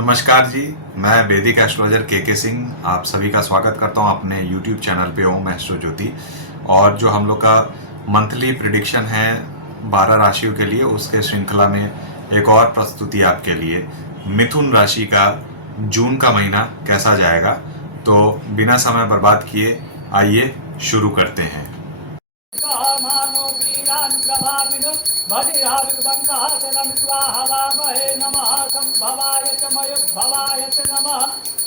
नमस्कार जी। मैं वैदिक एस्ट्रोलॉजर के सिंह आप सभी का स्वागत करता हूं अपने यूट्यूब चैनल पे ओम एस्ट्रो ज्योति। और जो हम लोग का मंथली प्रिडिक्शन है 12 राशियों के लिए, उसके श्रृंखला में एक और प्रस्तुति आपके लिए मिथुन राशि का जून का महीना कैसा जाएगा। तो बिना समय बर्बाद किए आइए शुरू करते हैं।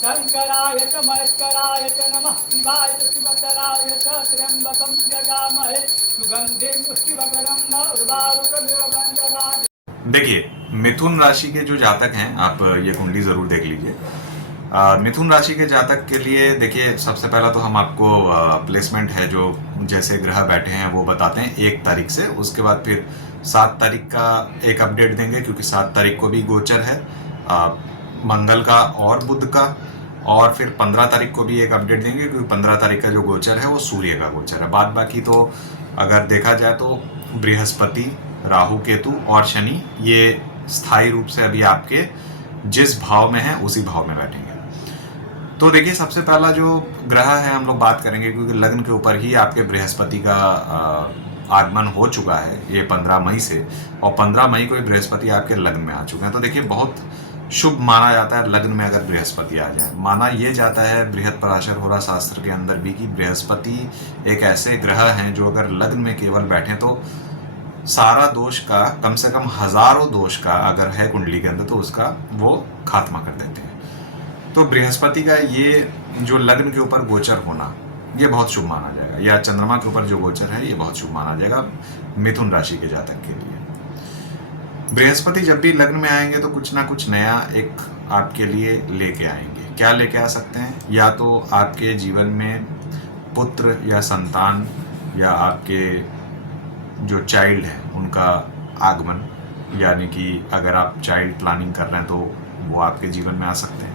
शंकराय च महेश्वराय च नमः शिवाय च शिवतराय च त्र्यंबकं यजामहे सुगंधिं पुष्टिवर्धनम् उर्वारुकमिव बन्धनात्। देखिए, मिथुन राशि के जो जातक हैं, आप ये कुंडली ज़रूर देख लीजिए। मिथुन राशि के जातक के लिए देखिए, सबसे पहला तो हम आपको प्लेसमेंट है जो जैसे ग्रह बैठे हैं वो बताते हैं 1 तारीख से। उसके बाद फिर 7 तारीख का एक अपडेट देंगे, क्योंकि 7 तारीख को भी गोचर है मंगल का और बुध का। और फिर 15 तारीख को भी एक अपडेट देंगे, क्योंकि 15 तारीख का जो गोचर है वो सूर्य का गोचर है। बाद बाकी तो अगर देखा जाए तो बृहस्पति, राहु, केतु और शनि ये स्थायी रूप से अभी आपके जिस भाव में है उसी भाव में बैठेंगे। तो देखिए, सबसे पहला जो ग्रह है हम लोग बात करेंगे, क्योंकि लग्न के ऊपर ही आपके बृहस्पति का आगमन हो चुका है ये 15 मई से, और 15 मई को ही बृहस्पति आपके लग्न में आ चुके हैं। तो देखिए, बहुत शुभ माना जाता है लग्न में अगर बृहस्पति आ जाए। माना ये जाता है बृहद पराशर होरा शास्त्र के अंदर भी कि बृहस्पति एक ऐसे ग्रह हैं जो अगर लग्न में केवल बैठे तो सारा दोष का, कम से कम हजारों दोष का अगर है कुंडली के अंदर, तो उसका वो खात्मा कर देते हैं। तो बृहस्पति का ये जो लग्न के ऊपर गोचर होना ये बहुत शुभ माना जाएगा, या चंद्रमा के ऊपर जो गोचर है ये बहुत शुभ माना जाएगा मिथुन राशि के जातक के लिए। बृहस्पति जब भी लग्न में आएंगे तो कुछ ना कुछ नया एक आपके लिए लेके आएंगे। क्या लेके आ सकते हैं? या तो आपके जीवन में पुत्र या संतान, या आपके जो चाइल्ड है उनका आगमन, यानी कि अगर आप चाइल्ड प्लानिंग कर रहे हैं तो वो आपके जीवन में आ सकते हैं।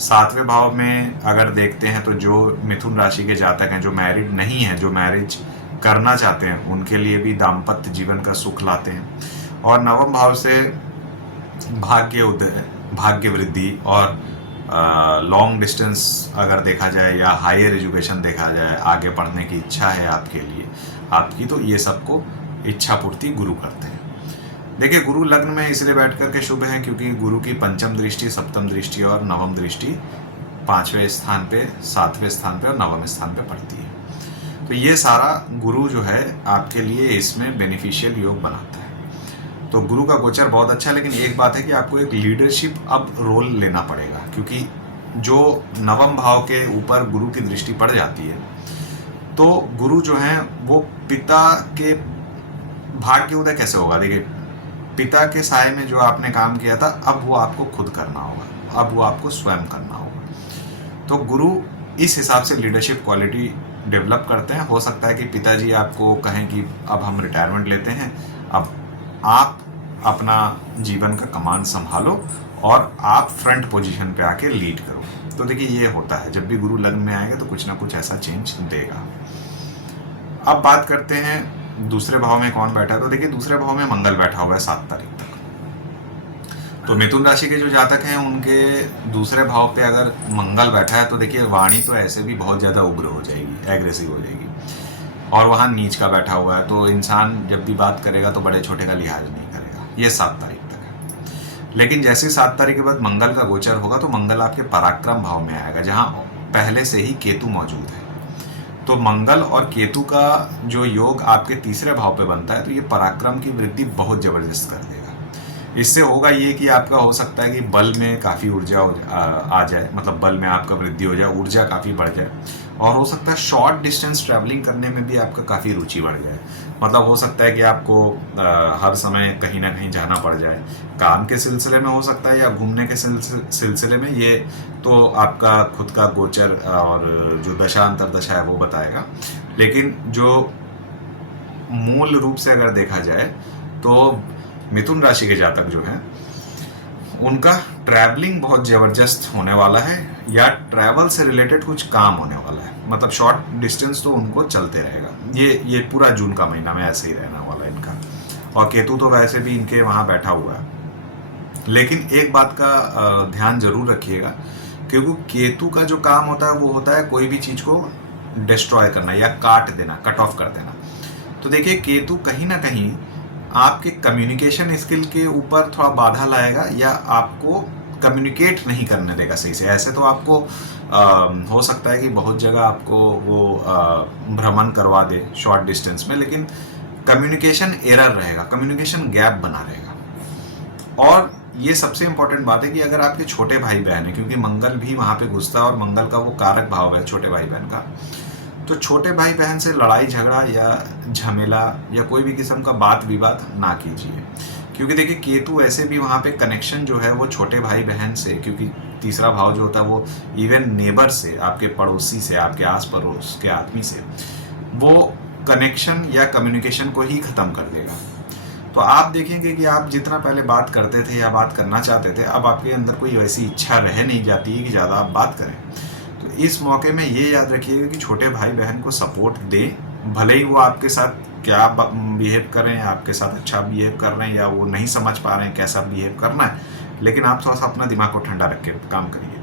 7वें भाव में अगर देखते हैं तो जो मिथुन राशि के जातक हैं जो मैरिड नहीं हैं, जो मैरिज करना चाहते हैं, उनके लिए भी दाम्पत्य जीवन का सुख लाते हैं। और 9वें भाव से भाग्य उदय, भाग्य वृद्धि और लॉन्ग डिस्टेंस अगर देखा जाए या हायर एजुकेशन देखा जाए, आगे पढ़ने की इच्छा है आपके लिए आपकी, तो ये सबको इच्छा पूर्ति गुरु करते हैं। देखिए, गुरु लग्न में इसलिए बैठ करके शुभ है क्योंकि गुरु की पंचम दृष्टि, सप्तम दृष्टि और नवम दृष्टि 5वें स्थान पे, 7वें स्थान पे और 9वें स्थान पे पड़ती है। तो ये सारा गुरु जो है आपके लिए इसमें बेनिफिशियल योग बनाता है। तो गुरु का गोचर बहुत अच्छा है, लेकिन एक बात है कि आपको एक लीडरशिप अब रोल लेना पड़ेगा, क्योंकि जो 9वें भाव के ऊपर गुरु की दृष्टि पड़ जाती है तो गुरु जो है वो पिता के भाग्य उदय कैसे होगा। देखिए, पिता के साय में जो आपने काम किया था अब वो आपको खुद करना होगा, अब वो आपको स्वयं करना होगा। तो गुरु इस हिसाब से लीडरशिप क्वालिटी डेवलप करते हैं। हो सकता है कि पिताजी आपको कहें कि अब हम रिटायरमेंट लेते हैं, अब आप अपना जीवन का कमान संभालो और आप फ्रंट पोजीशन पे आके लीड करो। तो देखिए, ये होता है जब भी गुरु लग्न में आएंगे तो कुछ ना कुछ ऐसा चेंज देगा। अब बात करते हैं दूसरे भाव में कौन बैठा है। तो देखिए, दूसरे भाव में मंगल बैठा हुआ है 7 तारीख तक। तो मिथुन राशि के जो जातक हैं उनके दूसरे भाव पे अगर मंगल बैठा है तो देखिए, वाणी तो ऐसे भी बहुत ज़्यादा उग्र हो जाएगी, एग्रेसिव हो जाएगी। और वहाँ नीच का बैठा हुआ है, तो इंसान जब भी बात करेगा तो बड़े छोटे का लिहाज नहीं करेगा। ये 7 तारीख तक है। लेकिन जैसे 7 तारीख के बाद मंगल का गोचर होगा तो मंगल आपके पराक्रम भाव में आएगा, जहाँ पहले से ही केतु मौजूद है। तो मंगल और केतु का जो योग आपके तीसरे भाव पे बनता है, तो ये पराक्रम की वृद्धि बहुत ज़बरदस्त कर देगा। इससे होगा ये कि आपका हो सकता है कि बल में काफ़ी ऊर्जा आ जाए, मतलब बल में आपका वृद्धि हो जाए, ऊर्जा काफ़ी बढ़ जाए। और हो सकता है शॉर्ट डिस्टेंस ट्रैवलिंग करने में भी आपका काफ़ी रुचि बढ़ जाए। मतलब हो सकता है कि आपको हर समय कहीं ना कहीं जाना पड़ जाए, काम के सिलसिले में हो सकता है या घूमने के सिलसिले में। ये तो आपका खुद का गोचर और जो दशा अंतरदशा है वो बताएगा। लेकिन जो मूल रूप से अगर देखा जाए तो मिथुन राशि के जातक जो हैं उनका ट्रैवलिंग बहुत ज़बरदस्त होने वाला है, या ट्रैवल से रिलेटेड कुछ काम होने वाला है। मतलब शॉर्ट डिस्टेंस तो उनको चलते रहेगा। ये पूरा जून का महीना में ऐसे ही रहने वाला है इनका। और केतु तो वैसे भी इनके वहाँ बैठा हुआ है, लेकिन एक बात का ध्यान जरूर रखिएगा, क्योंकि केतु का जो काम होता है वो होता है कोई भी चीज को डिस्ट्रॉय करना या काट देना, कट ऑफ कर देना। तो देखिए केतु कहीं ना कहीं आपके कम्युनिकेशन स्किल के ऊपर थोड़ा बाधा लाएगा या आपको कम्युनिकेट नहीं करने देगा सही से। ऐसे तो आपको हो सकता है कि बहुत जगह आपको वो भ्रमण करवा दे शॉर्ट डिस्टेंस में, लेकिन कम्युनिकेशन एरर रहेगा, कम्युनिकेशन गैप बना रहेगा। और ये सबसे इंपॉर्टेंट बात है कि अगर आपके छोटे भाई बहन है, क्योंकि मंगल भी वहाँ पे घुसता है और मंगल का वो कारक भाव है छोटे भाई बहन का, तो छोटे भाई बहन से लड़ाई झगड़ा या झमेला या कोई भी किस्म का बात विवाद ना कीजिए। क्योंकि देखिए केतु ऐसे भी वहाँ पे कनेक्शन जो है वो छोटे भाई बहन से, क्योंकि तीसरा भाव जो होता है वो इवन नेबर से, आपके पड़ोसी से, आपके आस पड़ोस के आदमी से, वो कनेक्शन या कम्युनिकेशन को ही ख़त्म कर देगा। तो आप देखेंगे कि आप जितना पहले बात करते थे या बात करना चाहते थे, अब आपके अंदर कोई वैसी इच्छा रह नहीं जाती है कि ज़्यादा आप बात करें। तो इस मौके में ये याद रखिएगा कि छोटे भाई बहन को सपोर्ट दें, भले ही वो आपके साथ क्या बिहेव कर रहे हैं, आपके साथ अच्छा बिहेव कर रहे हैं या वो नहीं समझ पा रहे हैं कैसा बिहेव करना है, लेकिन आप थोड़ा सा अपना दिमाग को ठंडा रख के काम करिए।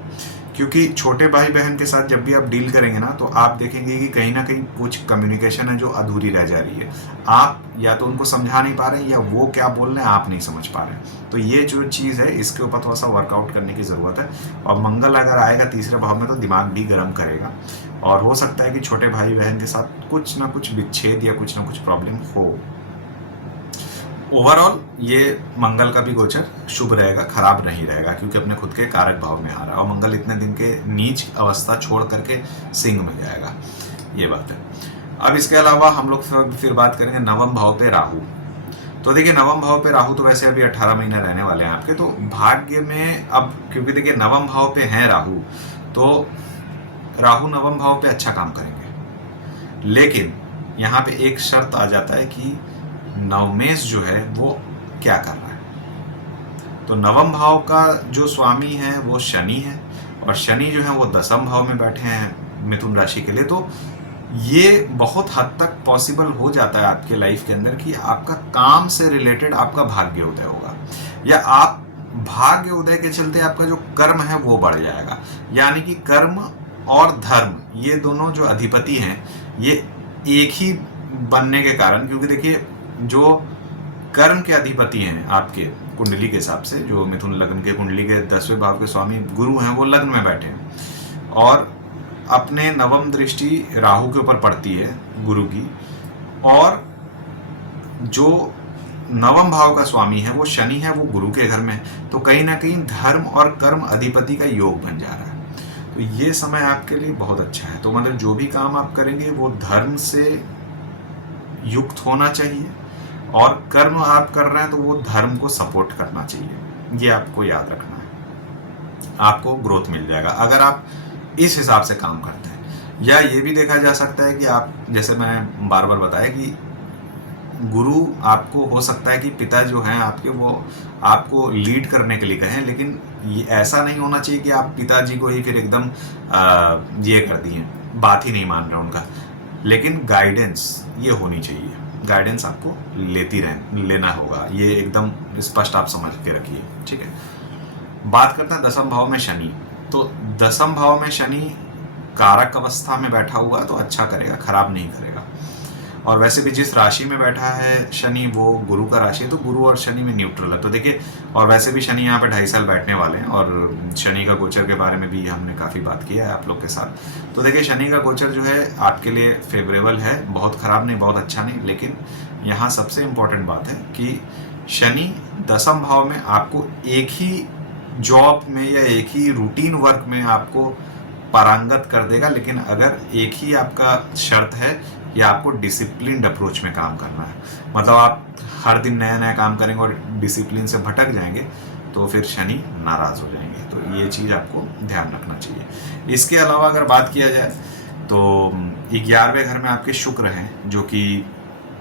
क्योंकि छोटे भाई बहन के साथ जब भी आप डील करेंगे ना, तो आप देखेंगे कि कहीं ना कहीं कुछ कम्युनिकेशन है जो अधूरी रह जा रही है। आप या तो उनको समझा नहीं पा रहे हैं या वो क्या बोल रहे हैं आप नहीं समझ पा रहे हैं। तो ये जो चीज़ है इसके ऊपर थोड़ा सा वर्कआउट करने की ज़रूरत है। और मंगल अगर आएगा तीसरे भाव में तो दिमाग भी गर्म करेगा और हो सकता है कि छोटे भाई बहन के साथ कुछ ना कुछ विच्छेद या कुछ ना कुछ प्रॉब्लम हो। ओवरऑल ये मंगल का भी गोचर शुभ रहेगा, खराब नहीं रहेगा, क्योंकि अपने खुद के कारक भाव में आ रहा है और मंगल इतने दिन के नीच अवस्था छोड़ करके सिंह में जाएगा, ये बात है। अब इसके अलावा हम लोग फिर बात करेंगे नवम भाव पे राहु। तो देखिए नवम भाव पे राहु तो वैसे अभी 18 महीने रहने वाले हैं आपके, तो भाग्य में अब क्योंकि देखिए नवम भाव पे हैं राहु, तो राहु नवम भाव पे अच्छा काम करेंगे। लेकिन यहाँ पे एक शर्त आ जाता है कि नवमेश जो है वो क्या कर रहा है। तो नवम भाव का जो स्वामी है वो शनि है और शनि जो है वो दसम भाव में बैठे हैं मिथुन राशि के लिए। तो ये बहुत हद तक पॉसिबल हो जाता है आपके लाइफ के अंदर कि आपका काम से रिलेटेड आपका भाग्य उदय होगा या आप भाग्य उदय के चलते आपका जो कर्म है वो बढ़ जाएगा। यानी कि कर्म और धर्म ये दोनों जो अधिपति हैं ये एक ही बनने के कारण, क्योंकि देखिए जो कर्म के अधिपति हैं आपके कुंडली के हिसाब से, जो मिथुन लग्न के कुंडली के 10वें भाव के स्वामी गुरु हैं, वो लग्न में बैठे हैं और अपने नवम दृष्टि राहु के ऊपर पड़ती है गुरु की, और जो नवम भाव का स्वामी है वो शनि है, वो गुरु के घर में है। तो कहीं ना कहीं धर्म और कर्म अधिपति का योग बन जा रहा है। तो ये समय आपके लिए बहुत अच्छा है। तो मतलब जो भी काम आप करेंगे वो धर्म से युक्त होना चाहिए और कर्म आप कर रहे हैं तो वो धर्म को सपोर्ट करना चाहिए। ये आपको याद रखना है, आपको ग्रोथ मिल जाएगा अगर आप इस हिसाब से काम करते हैं। या ये भी देखा जा सकता है कि आप, जैसे मैंने बार बार बताया कि गुरु आपको हो सकता है कि पिता जो हैं आपके वो आपको लीड करने के लिए कहें, लेकिन ये ऐसा नहीं होना चाहिए कि आप पिताजी को ही फिर एकदम ये कर दिए, बात ही नहीं मान रहे उनका। लेकिन गाइडेंस ये होनी चाहिए, गाइडेंस आपको लेना होगा, ये एकदम स्पष्ट आप समझ के रखिए, ठीक है। बात करते हैं दसम भाव में शनि। तो दसम भाव में शनि कारक अवस्था में बैठा हुआ तो अच्छा करेगा, खराब नहीं करेगा। और वैसे भी जिस राशि में बैठा है शनि वो गुरु का राशि है, तो गुरु और शनि में न्यूट्रल है। तो देखिए, और वैसे भी शनि यहाँ पे 2.5 साल बैठने वाले हैं और शनि का गोचर के बारे में भी हमने काफ़ी बात किया है आप लोग के साथ। तो देखिए शनि का गोचर जो है आपके लिए फेवरेबल है, बहुत ख़राब नहीं, बहुत अच्छा नहीं। लेकिन यहाँ सबसे इम्पोर्टेंट बात है कि शनि दसम भाव में आपको एक ही जॉब में या एक ही रूटीन वर्क में आपको पारंगत कर देगा। लेकिन अगर एक ही आपका शर्त है कि आपको डिसिप्लिन्ड अप्रोच में काम करना है, मतलब आप हर दिन नया नया काम करेंगे और डिसिप्लिन से भटक जाएंगे तो फिर शनि नाराज़ हो जाएंगे। तो ये चीज़ आपको ध्यान रखना चाहिए। इसके अलावा अगर बात किया जाए तो 11वें घर में आपके शुक्र हैं, जो कि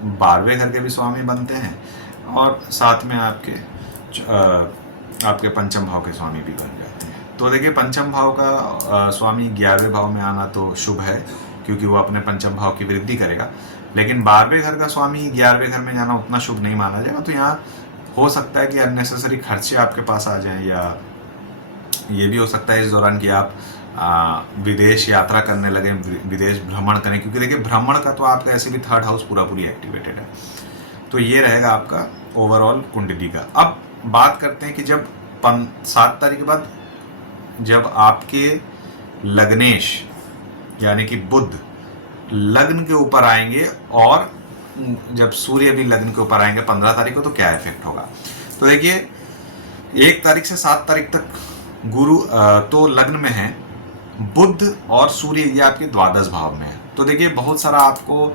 12वें घर के भी स्वामी बनते हैं और साथ में आपके पंचम भाव के स्वामी भी बन जाते हैं। तो देखिए पंचम भाव का स्वामी 11वें भाव में आना तो शुभ है, क्योंकि वो अपने पंचम भाव की वृद्धि करेगा। लेकिन 12वें घर का स्वामी 11वें घर में जाना उतना शुभ नहीं माना जाएगा। तो यहाँ हो सकता है कि अननेसेसरी खर्चे आपके पास आ जाएं, या ये भी हो सकता है इस दौरान कि आप विदेश यात्रा करने लगे, विदेश भ्रमण करें, क्योंकि देखिए भ्रमण का तो आपका ऐसे भी थर्ड हाउस पूरा पूरी एक्टिवेटेड है। तो ये रहेगा आपका ओवरऑल कुंडली का। अब बात करते हैं कि जब 7 तारीख के बाद जब आपके लग्नेश यानी कि बुध लग्न के ऊपर आएंगे, और जब सूर्य भी लग्न के ऊपर आएंगे 15 तारीख को, तो क्या इफेक्ट होगा। तो देखिए 1 तारीख से 7 तारीख तक गुरु तो लग्न में है, बुध और सूर्य ये आपके द्वादश भाव में है। तो देखिए बहुत सारा आपको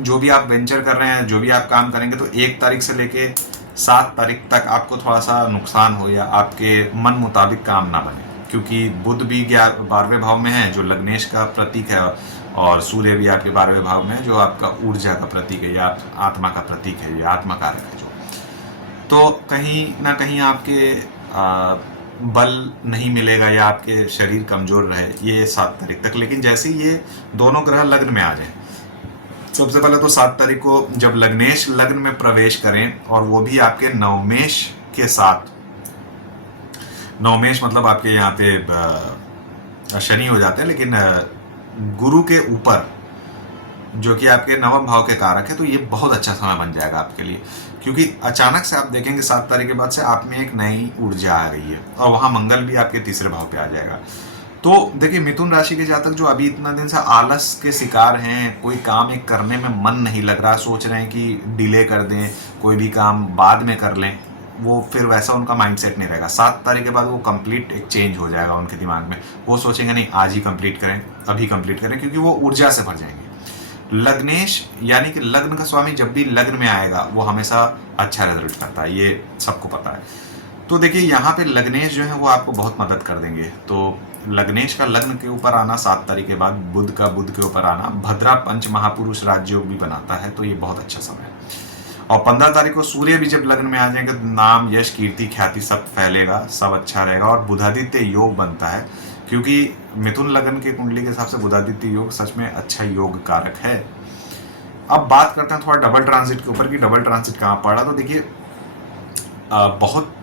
जो भी आप वेंचर कर रहे हैं, जो भी आप काम करेंगे, तो 1 तारीख से लेके 7 तारीख तक आपको थोड़ा सा नुकसान हो या आपके मन मुताबिक काम ना बने, क्योंकि बुध भी 12वें भाव में है जो लग्नेश का प्रतीक है, और सूर्य भी आपके 12वें भाव में है जो आपका ऊर्जा का प्रतीक है या आत्मा का प्रतीक है, ये आत्मा कारक है जो। तो कहीं ना कहीं आपके बल नहीं मिलेगा या आपके शरीर कमजोर रहे ये 7 तारीख तक। लेकिन जैसे ही ये दोनों ग्रह लग्न में आ जाए, सबसे पहले तो 7 तारीख को जब लग्नेश लग्न में प्रवेश करें, और वो भी आपके नवमेश के साथ, नवमेश मतलब आपके यहाँ पे शनि हो जाते हैं, लेकिन गुरु के ऊपर जो कि आपके नवम भाव के कारक है, तो ये बहुत अच्छा समय बन जाएगा आपके लिए, क्योंकि अचानक से आप देखेंगे 7 तारीख के बाद से आप में एक नई ऊर्जा आ गई है, और वहाँ मंगल भी आपके तीसरे भाव पे आ जाएगा। तो देखिए मिथुन राशि के जातक जो अभी इतना दिन से आलस के शिकार हैं, कोई काम एक करने में मन नहीं लग रहा, सोच रहे हैं कि डिले कर दें, कोई भी काम बाद में कर लें, वो फिर वैसा उनका माइंडसेट नहीं रहेगा। 7 तारीख के बाद वो कंप्लीट एक चेंज हो जाएगा उनके दिमाग में, वो सोचेंगे नहीं आज ही कंप्लीट करें, अभी कंप्लीट करें, क्योंकि वो ऊर्जा से भर जाएंगे। लग्नेश यानी कि लग्न का स्वामी जब भी लग्न में आएगा वो हमेशा अच्छा रिजल्ट करता है, ये सबको पता है। तो देखिए यहाँ पे लग्नेश जो है वो आपको बहुत मदद कर देंगे। तो लग्नेश का लग्न के ऊपर आना 7 तारीख के बाद, बुध का बुध के ऊपर आना भद्रा पंच महापुरुष राजयोग भी बनाता है, तो ये बहुत अच्छा समय है। और 15 तारीख को सूर्य भी जब लग्न में आ जाएंगे तो नाम यश कीर्ति ख्याति सब फैलेगा, सब अच्छा रहेगा। और बुधादित्य योग बनता है, क्योंकि मिथुन लग्न के कुंडली के हिसाब से बुधादित्य योग सच में अच्छा योग कारक है। अब बात करते हैं थोड़ा डबल ट्रांजिट के ऊपर कि डबल ट्रांजिट कहाँ पड़ा। तो देखिए बहुत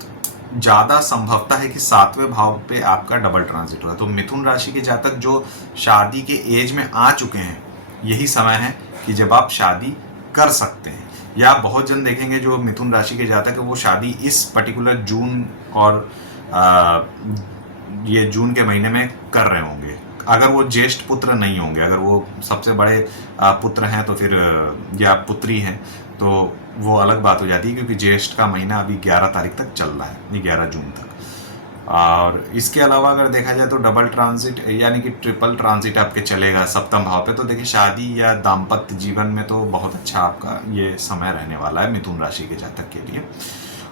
ज़्यादा संभवता है कि 7वें भाव पे आपका डबल ट्रांजिट हुआ। तो मिथुन राशि के जातक जो शादी के एज में आ चुके हैं, यही समय है कि जब आप शादी कर सकते हैं। या बहुत जन देखेंगे जो मिथुन राशि के जातक है वो शादी इस पर्टिकुलर जून और ये जून के महीने में कर रहे होंगे, अगर वो ज्येष्ठ पुत्र नहीं होंगे। अगर वो सबसे बड़े पुत्र हैं तो फिर या पुत्री हैं तो वो अलग बात हो जाती है, क्योंकि ज्येष्ठ का महीना अभी 11 तारीख तक चल रहा है, 11 जून तक। और इसके अलावा अगर देखा जाए तो डबल ट्रांजिट यानी कि ट्रिपल ट्रांजिट आपके चलेगा सप्तम भाव पे। तो देखिए शादी या दाम्पत्य जीवन में तो बहुत अच्छा आपका ये समय रहने वाला है मिथुन राशि के जातक के लिए।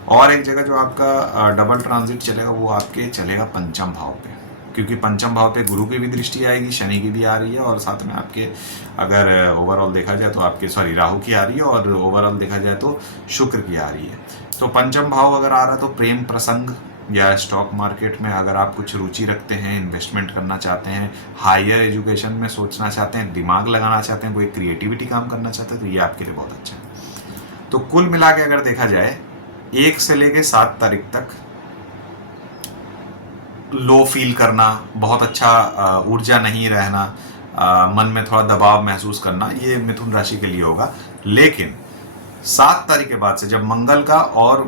और एक जगह जो आपका डबल ट्रांजिट चलेगा वो आपके चलेगा पंचम भाव पे, क्योंकि पंचम भाव पे गुरु की भी दृष्टि आएगी, शनि की भी आ रही है, और साथ में आपके अगर ओवरऑल देखा जाए तो आपके राहु की आ रही है, और ओवरऑल देखा जाए तो शुक्र की आ रही है। तो पंचम भाव अगर आ रहा है तो प्रेम प्रसंग या स्टॉक मार्केट में अगर आप कुछ रुचि रखते हैं, इन्वेस्टमेंट करना चाहते हैं, हायर एजुकेशन में सोचना चाहते हैं, दिमाग लगाना चाहते हैं, कोई क्रिएटिविटी काम करना चाहते हैं, तो ये आपके लिए बहुत अच्छा है। तो कुल मिला के अगर देखा जाए 1 से लेके 7 तारीख तक लो फील करना, बहुत अच्छा ऊर्जा नहीं रहना, मन में थोड़ा दबाव महसूस करना, ये मिथुन राशि के लिए होगा। लेकिन 7 तारीख के बाद से जब मंगल का और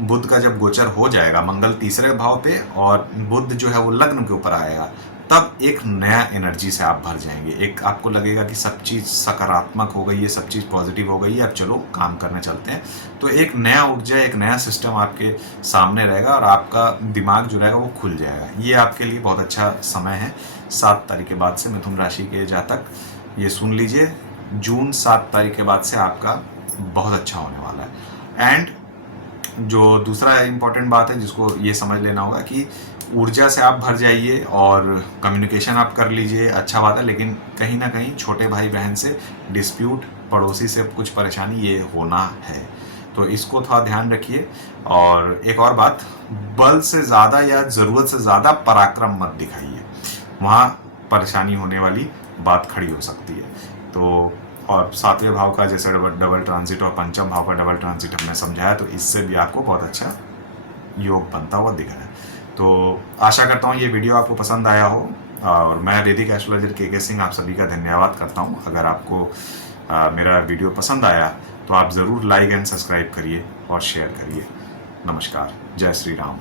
बुध का जब गोचर हो जाएगा, मंगल तीसरे भाव पे और बुध जो है वो लग्न के ऊपर आएगा, तब एक नया एनर्जी से आप भर जाएंगे। एक आपको लगेगा कि सब चीज़ सकारात्मक हो गई है, सब चीज़ पॉजिटिव हो गई है, अब चलो काम करने चलते हैं। तो एक नया ऊर्जा, एक नया सिस्टम आपके सामने रहेगा और आपका दिमाग जो रहेगा वो खुल जाएगा। ये आपके लिए बहुत अच्छा समय है 7 तारीख के बाद से। मिथुन राशि के जातक ये सुन लीजिए, जून 7 तारीख के बाद से आपका बहुत अच्छा होने वाला है। एंड जो दूसरा इम्पॉर्टेंट बात है जिसको ये समझ लेना होगा कि ऊर्जा से आप भर जाइए और कम्युनिकेशन आप कर लीजिए, अच्छा बात है, लेकिन कहीं ना कहीं छोटे भाई बहन से डिस्प्यूट, पड़ोसी से कुछ परेशानी ये होना है, तो इसको थोड़ा ध्यान रखिए। और एक और बात, बल से ज़्यादा या ज़रूरत से ज़्यादा पराक्रम मत दिखाइए, वहाँ परेशानी होने वाली बात खड़ी हो सकती है। तो और 7वें भाव का जैसे डबल ट्रांजिट और पंचम भाव का डबल ट्रांजिट हमने समझाया, तो इससे भी आपको बहुत अच्छा योग बनता हुआ दिख रहा है। तो आशा करता हूँ ये वीडियो आपको पसंद आया हो, और मैं वैदिक एस्ट्रोलॉजर के सिंह आप सभी का धन्यवाद करता हूँ। अगर आपको मेरा वीडियो पसंद आया तो आप ज़रूर लाइक एंड सब्सक्राइब करिए और शेयर करिए। नमस्कार, जय श्री राम।